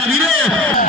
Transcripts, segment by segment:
Vive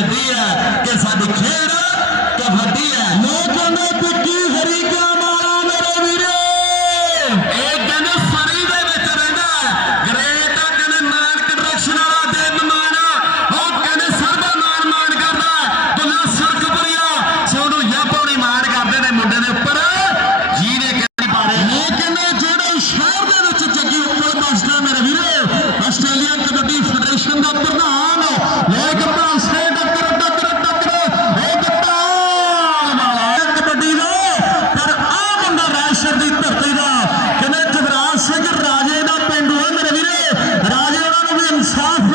dia সাফ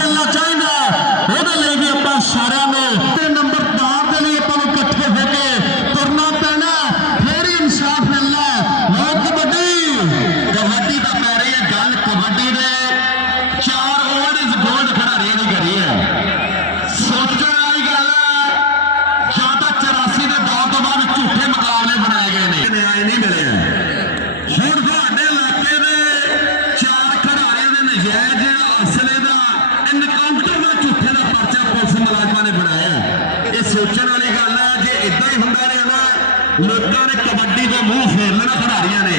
ਲੋਕਾਂ ਨੇ ਕਬੱਡੀ ਦੇ ਮੂੰਹ ਫੇਰ ਲੈਣਾ ਖਿਡਾਰੀਆਂ ਨੇ।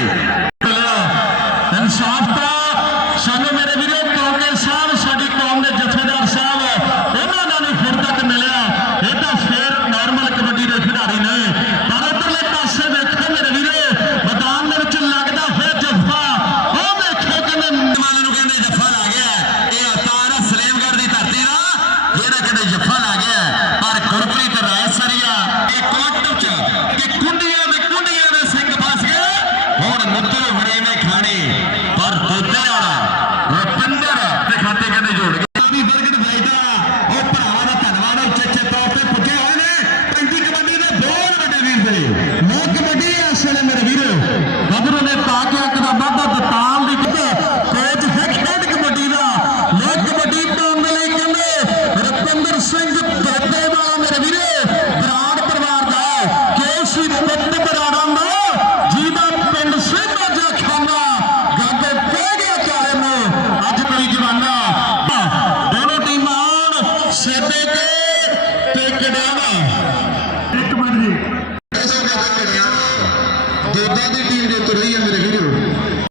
ਇਨਸਾਫ ਤਾਂ ਸਾਨੂੰ ਮੇਰੇ ਵੀਰੋ ਕੌਮੇ ਸਾਹਿਬ, ਸਾਡੀ ਕੌਮ ਦੇ ਜਥੇਦਾਰ ਸਾਹਿਬ, ਉਹਨਾਂ ਦਾ ਨਹੀਂ ਫਿਰ ਤੱਕ ਮਿਲਿਆ। ਇਹ ਤਾਂ ਫੇਰ ਨਾਰਮਲ ਕਬੱਡੀ ਦੇ ਖਿਡਾਰੀ ਨੇ। ਪਰ ਉਧਰਲੇ ਪਾਸੇ ਦੇਖੋ ਮੇਰੇ ਵੀਰੋ, ਮੈਦਾਨ ਦੇ ਵਿੱਚ ਲੱਗਦਾ ਹੋਇਆ ਜੱਫਾ। ਉਹ ਦੇਖੋ ਕਿਵੇਂ ਮਾਲ ਨੂੰ ਕਹਿੰਦੇ ਜੱਫਾ ਲਾ ਗਿਆ। ਇਹ ਤਾਰਾ ਸਲੇਮਗੜ ਦੀ ਧਰਤੀ ਦਾ, ਜਿਹੜਾ ਕਹਿੰਦੇ ਜੱਫਾ ਲਾ ਗਿਆ। ਗਏ ਮੈਂ ਕਬੱਡੀ ਆਸ਼ੇ ਨੇ ਮੇਰੇ ਵੀਰੋ। ਬਦਰੋ ਨੇ ਪਾ ਕੇ ਅੱਕ ਦਾ ਵਾਧਾ ਦਤਾਲ ਦੀ ਕੋਚ ਫਿਕਸ ਹੈਡ ਕਬੱਡੀ ਦਾ। ਮੈਂ ਕਬੱਡੀ ਪਾਉਣ ਦੇ ਲਈ ਕਹਿੰਦੇ ਰਤਿੰਦਰ ਸਿੰਘ ਪੱਤੇ ਵਾਲਾ ਮੇਰੇ ਵੀਰੋ। ਬਰਾੜ ਪਰਿਵਾਰ ਦਾ ਕੇਸੀ ਪੱਤ ਬਰਾੜਾਂ ਦਾ। ਜਿਹਦਾ ਪਿੰਡ ਸਿੰਘਾ ਜਾ ਖਾਨਾ ਗਾਗੇ ਕਹਿ ਗਿਆ ਚਾਰੇ ਨੂੰ। ਅੱਜ ਮੇਰੀ ਜਵਾਨਾ। ਦੋਨੋਂ ਟੀਮਾਂ ਸੇਤੇ ਤੇ ਕਡਾਵਾ